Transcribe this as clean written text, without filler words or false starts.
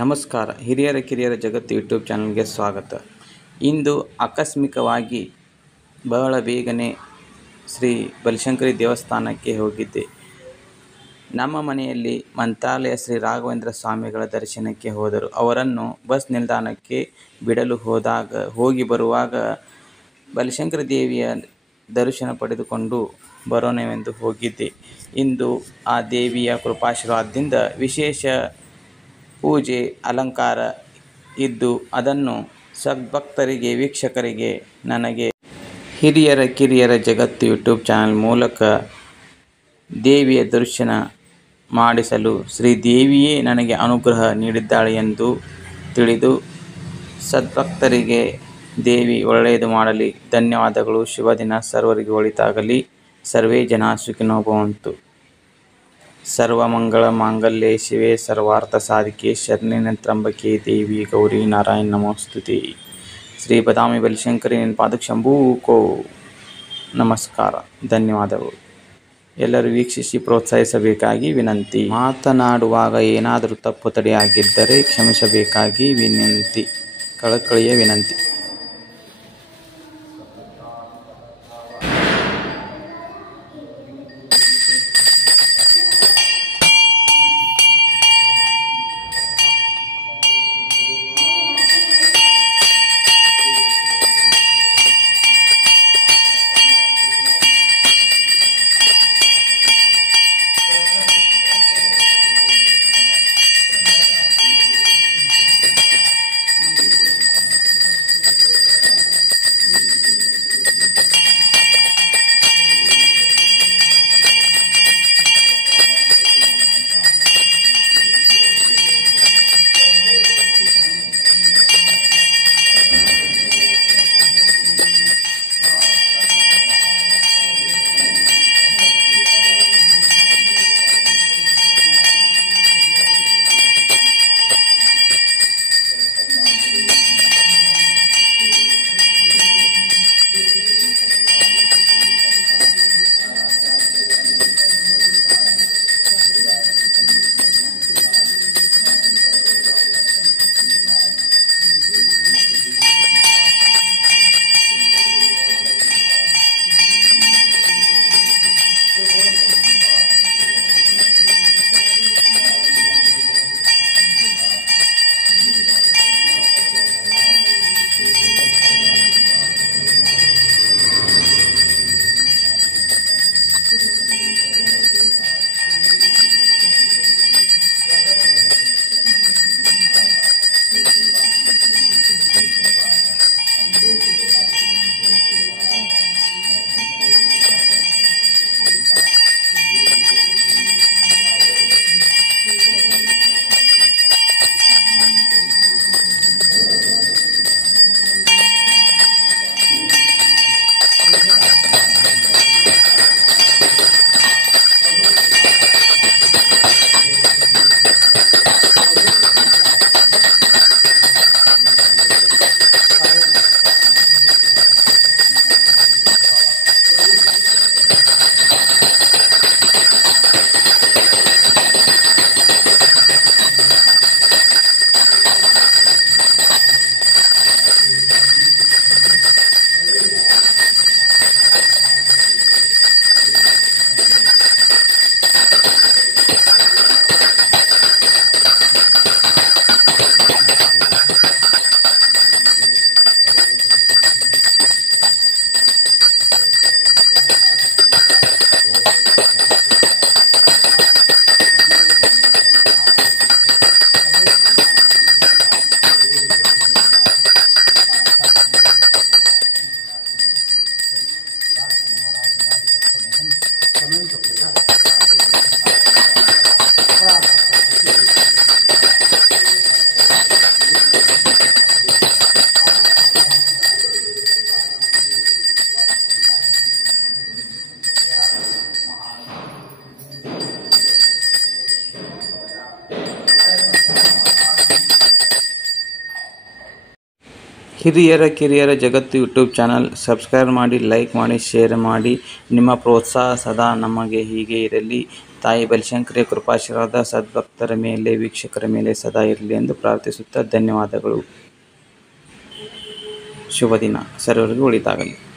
ನಮಸ್ಕಾರ. ಹಿರಿಯರ ಕಿರಿಯರ ಜಗತ್ತು ಯೂಟ್ಯೂಬ್ ಚಾನಲ್ಗೆ ಸ್ವಾಗತ. ಇಂದು ಆಕಸ್ಮಿಕವಾಗಿ ಬಹಳ ಬೇಗನೆ ಶ್ರೀ ಬನಶಂಕರಿ ದೇವಸ್ಥಾನಕ್ಕೆ ಹೋಗಿದ್ದೆ. ನಮ್ಮ ಮನೆಯಲ್ಲಿ ಮಂತ್ರಾಲಯ ಶ್ರೀ ರಾಘವೇಂದ್ರ ಸ್ವಾಮಿಗಳ ದರ್ಶನಕ್ಕೆ ಹೋದರು. ಅವರನ್ನು ಬಸ್ ನಿಲ್ದಾಣಕ್ಕೆ ಬಿಡಲು ಹೋಗಿ ಬರುವಾಗ ಬನಶಂಕರಿ ದೇವಿಯ ದರ್ಶನ ಪಡೆದುಕೊಂಡು ಬರೋಣವೆಂದು ಹೋಗಿದ್ದೆ. ಇಂದು ಆ ದೇವಿಯ ಕೃಪಾಶೀರ್ವಾದದಿಂದ ವಿಶೇಷ ಪೂಜೆ ಅಲಂಕಾರ ಇದ್ದು ಅದನ್ನು ಸದ್ಭಕ್ತರಿಗೆ ವೀಕ್ಷಕರಿಗೆ ನನಗೆ ಹಿರಿಯರ ಕಿರಿಯರ ಜಗತ್ತು ಯೂಟ್ಯೂಬ್ ಚಾನಲ್ ಮೂಲಕ ದೇವಿಯ ದರ್ಶನ ಮಾಡಿಸಲು ಶ್ರೀದೇವಿಯೇ ನನಗೆ ಅನುಗ್ರಹ ನೀಡಿದ್ದಾಳೆ ಎಂದು ತಿಳಿದು ಸದ್ಭಕ್ತರಿಗೆ ದೇವಿ ಒಳ್ಳೆಯದು ಮಾಡಲಿ. ಧನ್ಯವಾದಗಳು. ಶುಭ ದಿನ. ಸರ್ವರಿಗೆ ಒಳಿತಾಗಲಿ. ಸರ್ವೇ ಜನ ಸುಖಿನೋ ಭವಂತು. ಸರ್ವಮಂಗಳ ಮಾಂಗಲ್ಯೆ ಶಿವೆ ಸರ್ವಾರ್ಥ ಸಾಧಿಕೆ ಶರಣ್ಯೆ ತ್ರ್ಯಂಬಕೆ ದೇವಿ ಗೌರಿ ನಾರಾಯಣ ನಮೋಸ್ತುತೆ. ಶ್ರೀ ಬಾದಾಮಿ ಬನಶಂಕರಿ ನಿನ್ನ ಪಾದಕ್ಕೆ ಶಂಭೂಕೋ ನಮಸ್ಕಾರ. ಧನ್ಯವಾದಗಳು. ಎಲ್ಲರೂ ವೀಕ್ಷಿಸಿ ಪ್ರೋತ್ಸಾಹಿಸಬೇಕಾಗಿ ವಿನಂತಿ. ಮಾತನಾಡುವಾಗ ಏನಾದರೂ ತಪ್ಪು ತಡೆಯಾಗಿದ್ದರೆ ಕ್ಷಮಿಸಬೇಕಾಗಿ ವಿನಂತಿ. ಕಳಕಳಿಯ ವಿನಂತಿ. ಹಿರಿಯರ ಕಿರಿಯರ ಜಗತ್ತು ಯೂಟ್ಯೂಬ್ ಚಾನಲ್ ಸಬ್ಸ್ಕ್ರೈಬ್ ಮಾಡಿ, ಲೈಕ್ ಮಾಡಿ, ಶೇರ್ ಮಾಡಿ. ನಿಮ್ಮ ಪ್ರೋತ್ಸಾಹ ಸದಾ ನಮಗೆ ಹೀಗೆ ಇರಲಿ. ತಾಯಿ ಬನಶಂಕರಿಯ ಕೃಪಾಶೀರ್ವಾದ ಸದ್ಭಕ್ತರ ಮೇಲೆ, ವೀಕ್ಷಕರ ಮೇಲೆ ಸದಾ ಇರಲಿ ಎಂದು ಪ್ರಾರ್ಥಿಸುತ್ತಾ ಧನ್ಯವಾದಗಳು. ಶುಭ ದಿನ. ಸರ್ವರಿಗೂ ಒಳಿತಾಗಲಿ.